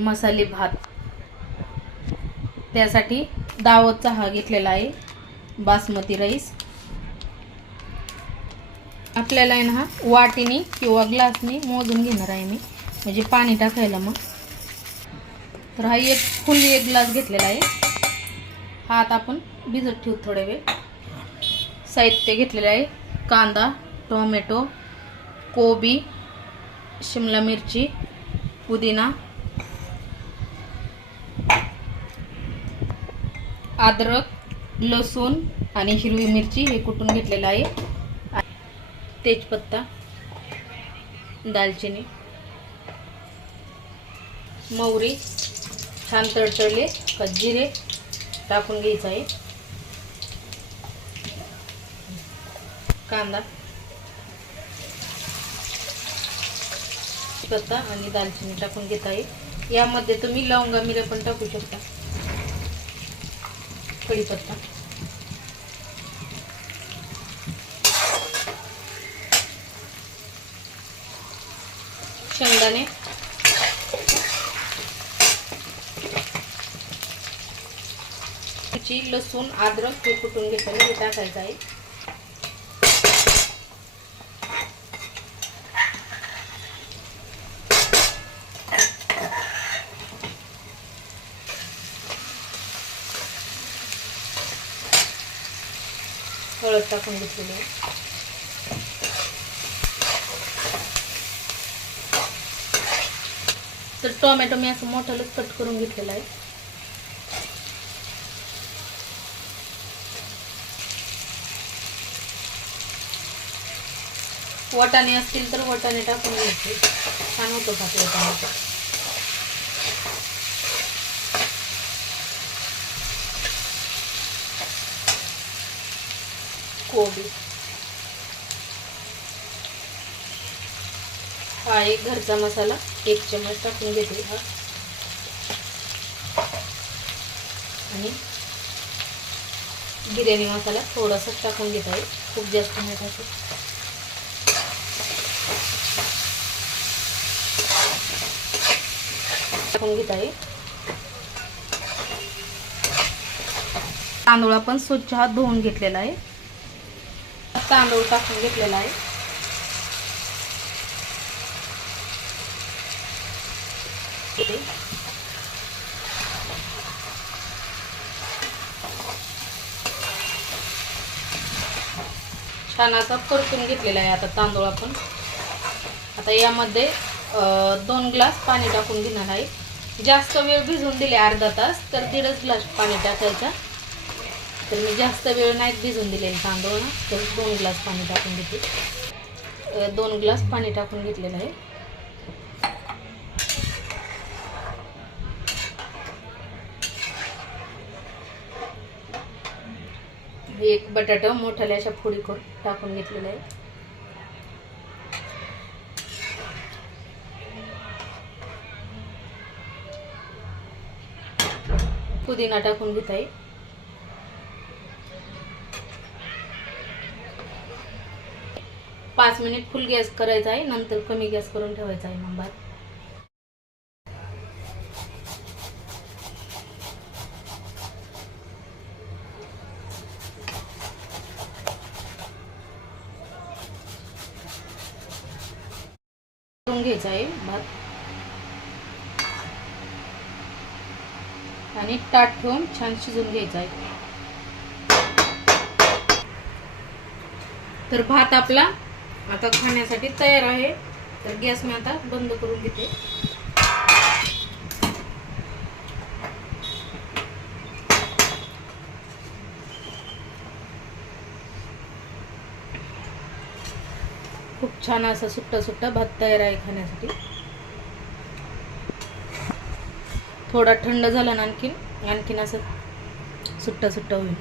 मसाले भात. त्यासाठी दावतचा हा घेतलेला आहे बासमती राईस. आपल्याला आहे ना हा वाटीने किंवा ग्लासने मोजून घेणार आहे मी. म्हणजे पाणी टाकायला मग. तर हा एक फुल एक ग्लास घेतलेला आहे. हा आता आपण भिजत ठेवू थोडे वेळ. साहित्य घेतलेलं आहे. कांदा टोमॅटो कोबी शिमला मिरची पुदिना अद्रक लसूण आणि हिरवी मिरची हे कुटून घेतलेलं आहे. तेजपत्ता दालचिनी मोहरी छान तडतडले का जिरे टाकून घ्यायचं आहे. कांदा पत्ता आणि दालचिनी टाकून घेत आहे. यामध्ये तुम्ही लवंगा मिरे पण टाकू शकता. कढीपत्ता शेंगदाणे. लसूण अद्रक हे कुटून घेताना हे टाकायचं आहे. हळद टाकून घेतलेली आहे. तर टोमॅटो मी असं मोठ्यालाच कट करून घेतलेला आहे. वटाणे असतील तर वटाणे टाकून घ्यायचे. छान होतो भात वटाणे कोबी. हा एक घरचा मसाला एक चमच टाकून घेते हा. आणि बिर्याणी मसाला थोडासा टाकून घेत आहे. खूप जास्त नाही टाकत. टाकून घेत आहे. तांदूळ आपण स्वच्छ हात धुवून घेतलेला आहे. तांदूळ टाकून घेतलेला आहे. छान असा परतून घेतलेला आहे आता तांदूळ आपण. आता यामध्ये दोन ग्लास पाणी टाकून घेणार आहे. जास्त वेळ भिजून दिले अर्धा तास तर दीडच ग्लास पाणी टाकायचा. तर मी जास्त वेळ नाहीत भिजून दिलेले तांदूळ ना तर दोन ग्लास पाणी टाकून घेते. दोन ग्लास पाणी टाकून घेतलेलं आहे. एक बटाटा मोठ्याल्या अशा फोडी करून टाकून घेतलेला आहे. पुदिना टाकून घेत आहे. पाच मिनिट फुल गॅस करायचा आहे नंतर कमी गॅस करून ठेवायचा आहे मग भात करून घ्यायचा आहे भात. आणि ताट ठेवून छान शिजून घ्यायचा आहे. तर भात आपला आता खाण्यासाठी तयार आहे. तर गॅस मी आता बंद करून घेते. खूप छान असा सुट्टा सुट्टा भात तयार आहे खाण्यासाठी. थोडा थंड झाला ना आणखीन आणखीन असं सुट्टा सुट्टा होईल.